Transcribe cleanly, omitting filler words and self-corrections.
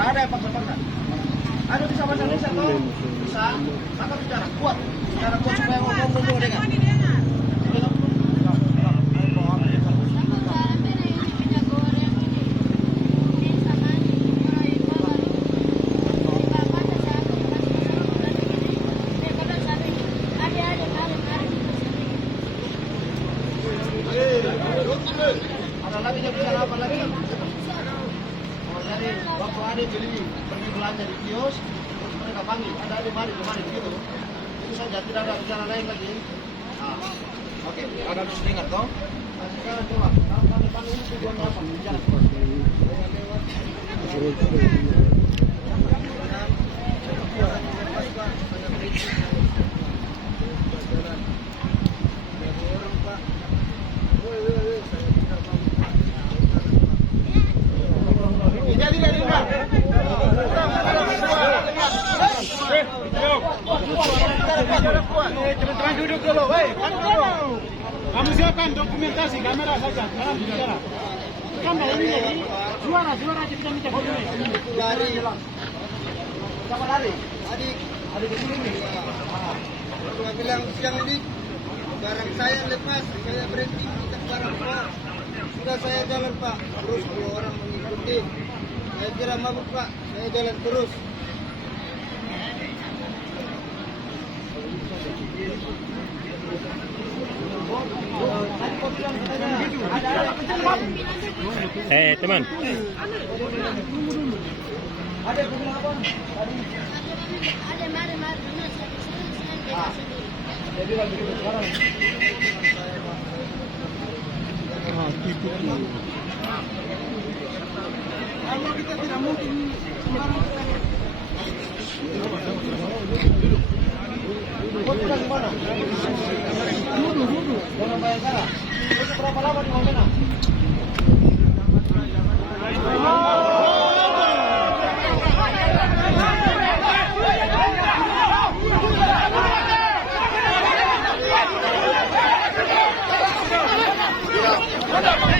Tidak ada yang paksa-paksa. Ada bisa bahasa Indonesia toh? Bisa. Maka bicara kuat. Bicara kuat supaya ngomong dulu dengan. Ada lagi yang bisa apa lagi? Jadi waktu ada pergi belanja di kios, terus mereka panggil, ada mari kemari gitu. Itu saja, tidak ada rencana lain lagi. Nah, oke, ada harus dengar toh. Nah, sekarang coba, kalau kami panggil ini tujuannya apa? Bicara. Teman-teman duduk dulu, woi. Kamu siapkan dokumentasi kamera saja, jangan bicara. Kan ini jadi suara kita minta Lari. Siapa lari? Adik. Adik di sini nih. Saya bilang siang ini barang saya lepas, saya berhenti kita barang Pak. Sudah saya jalan Pak, terus 2 orang mengikuti. Saya kira mabuk Pak, saya jalan terus. Teman. Ada yang bilang apa? Ada mari. Dia bilang begitu sekarang. Kalau kita tidak mungkin sembarang Kau pulang di mana? Duduk. Jangan Bayangkara. Itu berapa lama di mana? Ada